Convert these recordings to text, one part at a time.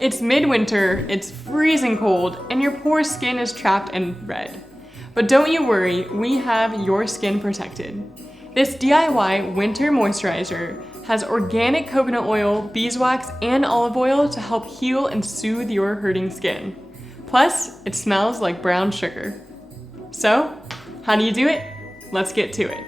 It's midwinter, it's freezing cold, and your poor skin is trapped in red. But don't you worry, we have your skin protected. This DIY winter moisturizer has organic coconut oil, beeswax, and olive oil to help heal and soothe your hurting skin. Plus, it smells like brown sugar. So, how do you do it? Let's get to it.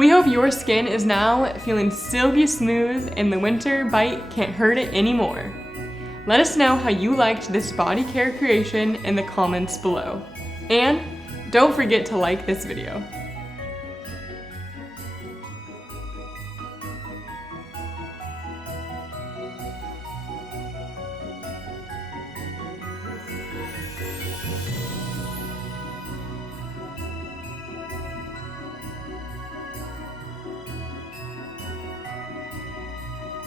We hope your skin is now feeling silky smooth and the winter bite can't hurt it anymore. Let us know how you liked this body care creation in the comments below. And don't forget to like this video.